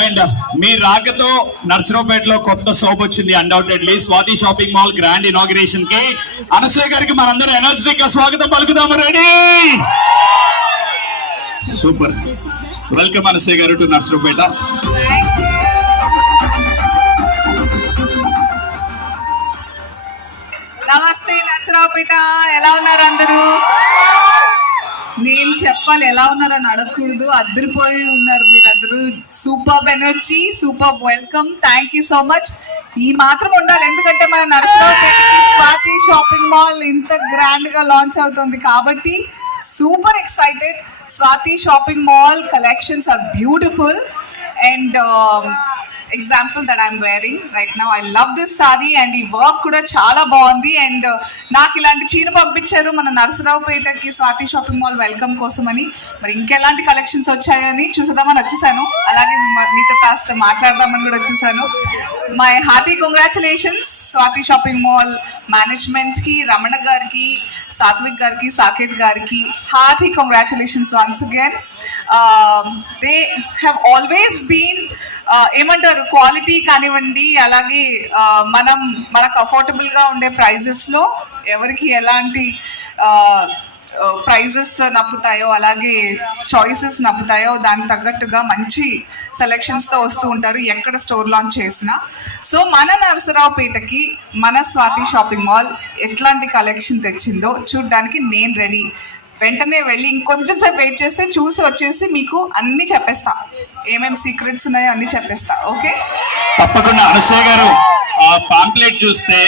And మీ రాకతో నర్సరావుపేటలో కొత్త shop వచ్చింది. Undoubtedly Swathi shopping mall grand inauguration కి అనసూయ గారికి మనందరం ఎనర్జెటిక్ గా స్వాగతం పలుకుదాము. రెడీ? సూపర్. వెల్కమ్ అనసూయ గారు టు నర్సరావుపేట. నమస్తే నర్సరావుపేట, ఎలా ఉన్నారు అందరూ? నేను చెప్పాలి ఎలా ఉన్నారని అడగకూడదు, అద్దరిపోయి ఉన్నారు మీరందరూ. Super energy, super welcome, thank you so much. ఈ మాత్రం ఉండాలి, ఎందుకంటే మన నర్సరావుపేటకి స్వాతి షాపింగ్ మాల్ ఇంత గ్రాండ్ గా లాంచ్ అవుతుంది కాబట్టి super excited. Swathi shopping mall collections are beautiful and example that I'm wearing right now. I love this sari and ఈ వర్క్ కూడా చాలా బాగుంది. అండ్ నాకు ఇలాంటి చీర పంపించారు మన నర్సరావుపేటకి స్వాతి షాపింగ్ మాల్ వెల్కమ్ కోసం అని. మరి ఇంకెలాంటి కలెక్షన్స్ వచ్చాయని చూసేద్దామని వచ్చేసాను, అలాగే మీతో కాస్త మాట్లాడదామని కూడా వచ్చేసాను. My hearty congratulations Swathi shopping mall management కి, రమణ గారికి, సాత్విక్ గారికి, సాకేత్ గారికి hearty congratulations once again. They have always been ఏమంటారు, క్వాలిటీ కానివ్వండి, అలాగే మనకు అఫోర్డబుల్ గా ఉండే ప్రైజెస్ లో ఎవరికి ఎలాంటి ప్రైజెస్ నప్పుతాయో, అలాగే చాయిసెస్ నప్పుతాయో దానికి తగ్గట్టుగా మంచి సెలెక్షన్స్ తో వస్తూ ఉంటారు ఎక్కడ స్టోర్ లాంచ్ చేసినా. సో మన నర్సరావుపేటకి మన స్వాతి షాపింగ్ మాల్ ఎట్లాంటి కలెక్షన్ తెచ్చిందో చూడ్డానికి నేను రెడీ. వెంటనే వెళ్ళి ఇంకొంచెం సేపు వెయిట్ చేస్తే చూసి వచ్చేసి మీకు అన్ని చెప్పేస్తా, ఏమేమి సీక్రెట్స్ ఉన్నాయో అన్ని చెప్పేస్తా. ఓకే, తప్పకుండా. అనసూయ గారు, పాంప్లెట్ చూస్తే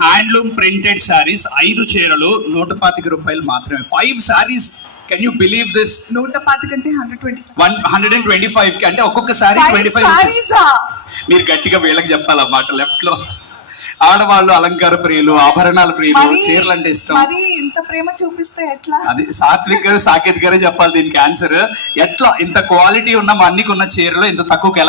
హ్యాండ్లూమ్ ప్రింటెడ్ సారీస్ 5 చీరలు 125 రూపాయలు మాత్రమే. 5 saris, can you believe this? 125 కంటే 125 కి అంటే ఒక్కొక్క సారీ 25 రూపీస్. మీరు గట్టిగా వీళ్ళకి చెప్పాలన్నమాట. లెఫ్ట్ లో ఆడవాళ్ళు అలంకార ప్రియులు, ఆభరణాల ప్రియులు, చీరలు అంటే ఇష్టం. మరి ఇంత ప్రేమ చూపిస్తే ఎట్లా? అది సాత్విక్ గారు, సాకేత్ గారే చెప్పాలి దీనికి ఆన్సర్. ఎట్లా ఇంత క్వాలిటీ ఉన్న మా అన్నికి ఉన్న చీరలు ఇంత తక్కువకి ఎలా